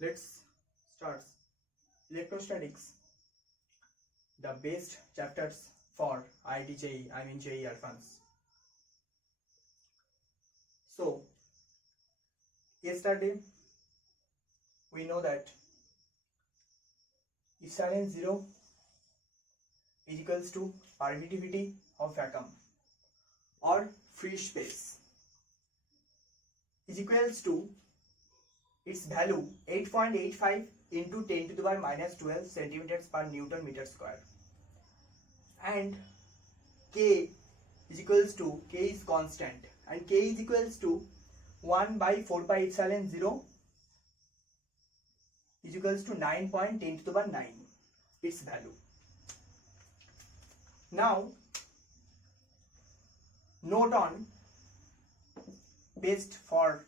Let's start electrostatics, the best chapters for IIT JEE, I mean JEE Advanced. So yesterday we know that epsilon 0 is equals to permittivity of vacuum or free space is equals to its value 8.85 into 10 to the power minus 12 centimeters per Newton meter square, and K is equals to, K is constant, and K is equals to 1 by 4 pi epsilon 0 is equals to 9.10 to the power 9, its value. Now note on best for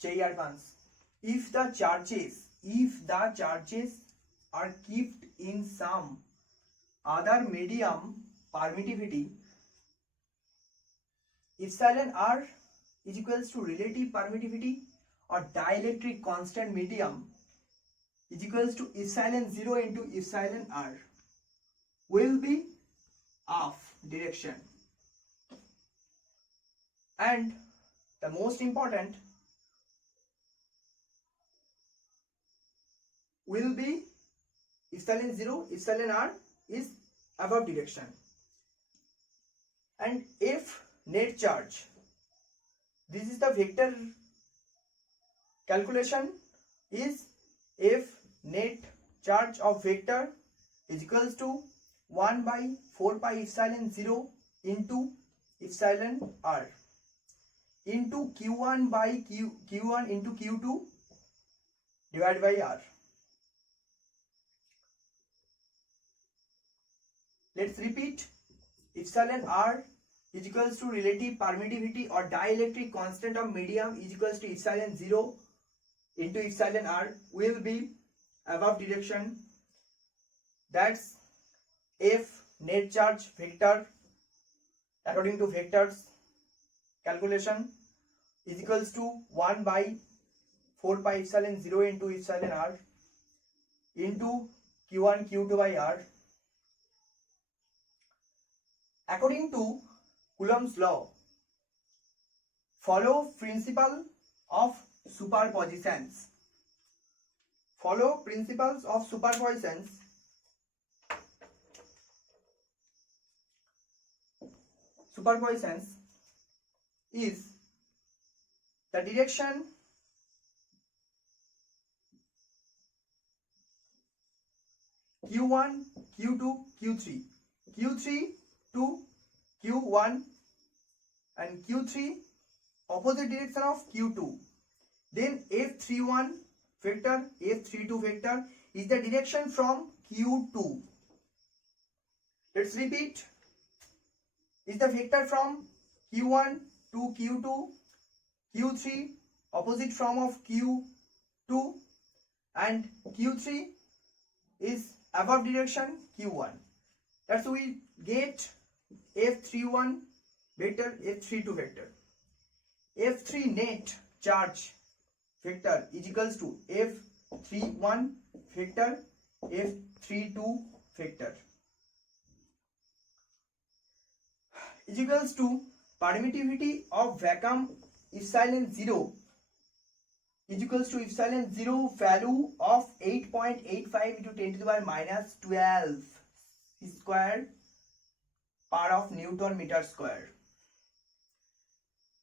JEE Advanced, if the charges are kept in some other medium permittivity, epsilon r is equals to relative permittivity or dielectric constant medium is equals to epsilon 0 into epsilon r will be of direction, and the most important will be epsilon 0, epsilon r is above direction, and if net charge, this is the vector calculation, is if net charge of vector is equals to 1 by 4 pi epsilon 0 into epsilon r into q1 by q1 into q2 divided by r. Let's repeat. Epsilon r is equals to relative permittivity or dielectric constant of medium is equals to epsilon 0 into epsilon r will be above direction. That's if net charge vector according to vectors calculation is equals to 1 by 4 pi epsilon 0 into epsilon r into q1 q2 by r. According to Coulomb's law, follow principle of superpositions. Follow principles of superpositions. Superpositions is the direction q1, q2, q3, q3 to q1 and q3 opposite direction of q2. Then f31 vector, f32 vector is the direction from q2. Let's repeat. Is the vector from q1 to q2, q3 opposite from of q2, and q3 is above direction q1. That's why we get f31 vector, f32 vector. f3 net charge vector is equals to f31 vector, f32 vector is equals to permittivity of vacuum epsilon 0 is equals to epsilon 0 value of 8.85 into 10 to the power minus 12 square per of Newton meter square.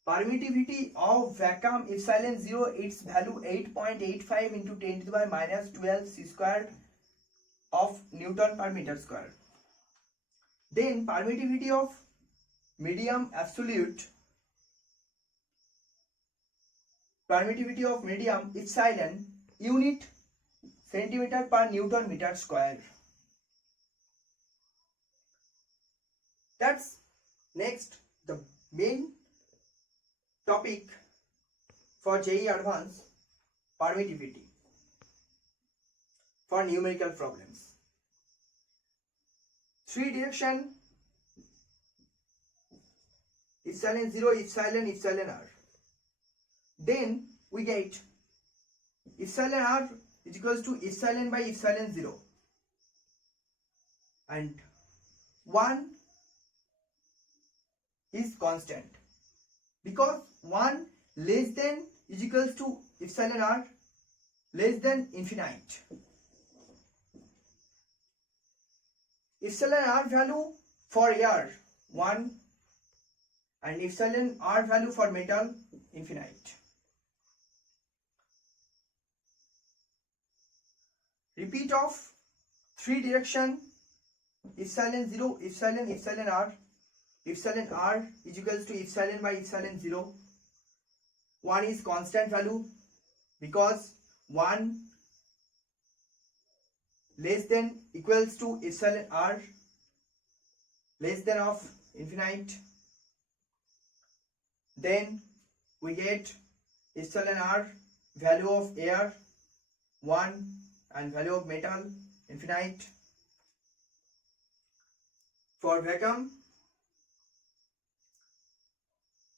Permittivity of vacuum epsilon 0, its value 8.85 into 10 to the power minus 12 square of Newton per meter square. Then permittivity of medium absolute, permittivity of medium epsilon unit centimeter per Newton meter square. That's next the main topic for JEE Advanced, permittivity for numerical problems. 3 direction epsilon 0, epsilon, epsilon r. Then we get epsilon r is equals to epsilon by epsilon 0, and 1 is constant because 1 less than is equals to epsilon r less than infinite. Epsilon r value for air 1 and epsilon r value for metal infinite. Repeat of 3 direction epsilon 0, epsilon, epsilon r. Epsilon r is equals to epsilon by epsilon 0. 1 is constant value because 1 less than equals to epsilon r less than of infinite. Then we get epsilon r value of air 1 and value of metal infinite. For vacuum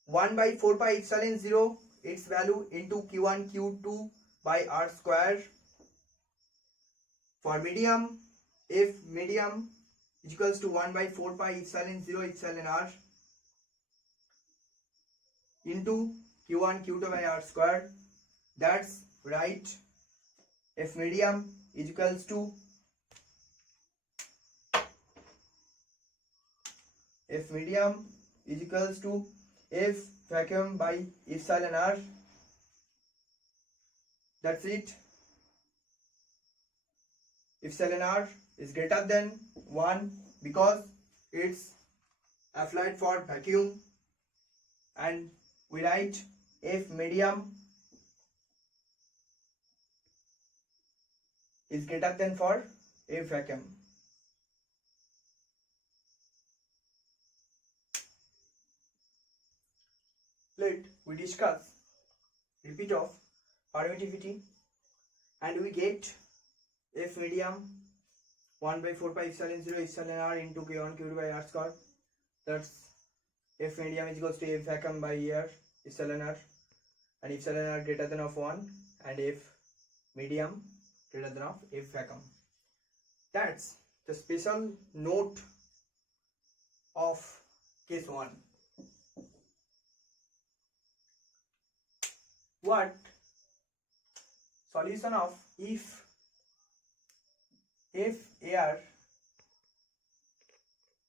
1 by 4 pi epsilon 0 its value into q1 q2 by r square. For medium, if medium is equals to 1 by 4 pi epsilon 0 epsilon r into q1 q2 by r square, that's right. If medium is equals to if vacuum by epsilon r, that's it. Epsilon r is greater than 1 because it's applied for vacuum, and we write if medium is greater than for if vacuum. Let we discuss repeat of permittivity, and we get if medium 1 by 4 pi epsilon 0 epsilon r into q1 q2 by r square, that's if medium is equals to if vacuum by air epsilon r, and epsilon r greater than of 1 and if medium greater than of if vacuum. That's the special note of case 1. What solution of if air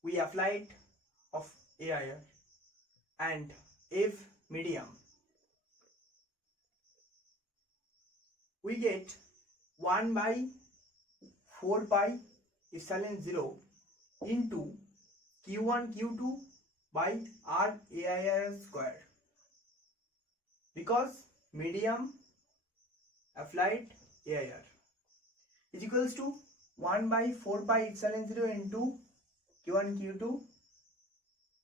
we applied of air and if medium we get 1 by 4 pi epsilon 0 into q1 q2 by r air square, because medium applied air is equals to 1 by 4 pi epsilon 0 into q1 q2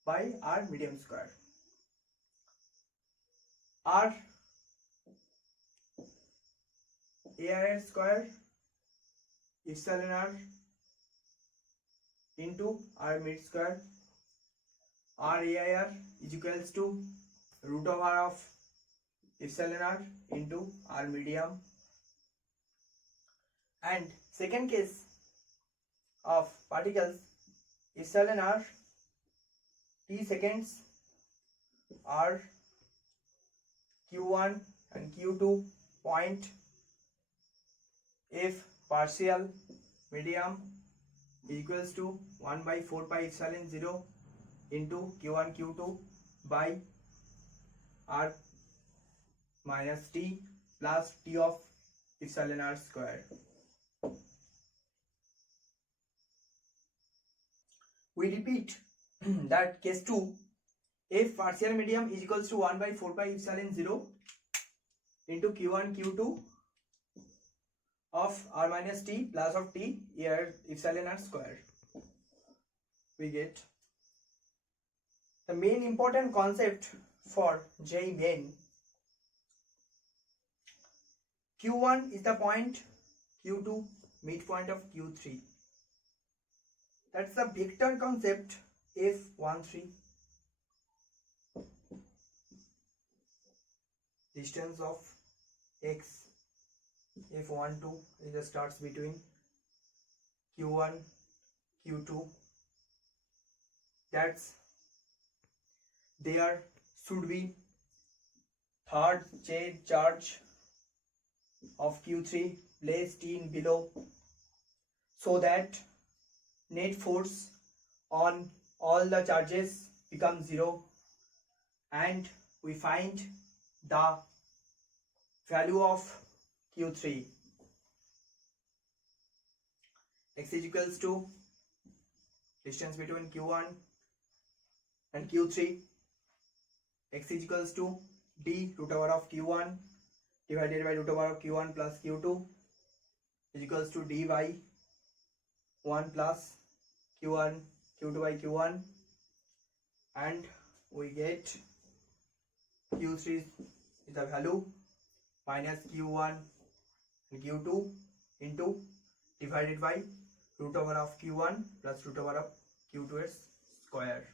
by r medium square. R air square epsilon r into r mid square, r air is equals to root of r of epsilon r into r medium. And second case of particles, epsilon r t seconds r q1 and q2 point if partial medium equals to 1 by 4 pi epsilon 0 into q1 q2 by r minus t plus t of epsilon r square. We repeat that case 2, if partial medium is equals to 1 by 4 pi epsilon 0 into q1 q2 of r minus t plus of t here epsilon r square, we get the main important concept for JEE Main. q1 is the point, q2 midpoint of q3. That's the vector concept f13. Distance of x if 1 2 it just starts between q1 q2, that's there should be third charge of q3 placed in below, so that net force on all the charges becomes 0, and we find the value of q3. X is equals to distance between q1 and q3. X is equals to d root over of q1 divided by root over of q1 plus q2 is equals to d by 1 plus q1 q2 by q1, and we get q3 is the value minus q1 and q2 into divided by root over of q1 plus root over of q2 square.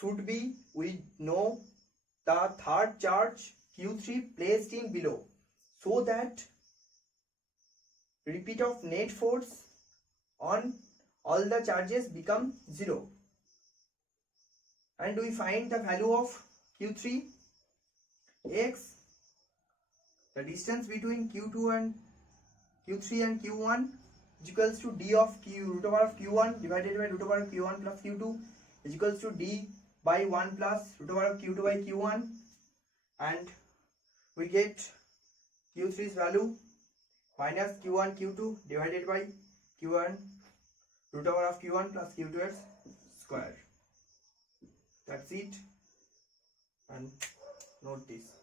Should be we know the third charge q3 placed in below, so that repeat of net force on all the charges become 0, and we find the value of q3. X, the distance between q2 and q3 and q1 is equals to d of q root over of q1 divided by root over of q1 plus q2 is equals to d by 1 plus root over of q2 by q1, and we get q3's value minus q1 q2 divided by q1 root over of q1 plus q2 square. That's it, and note this.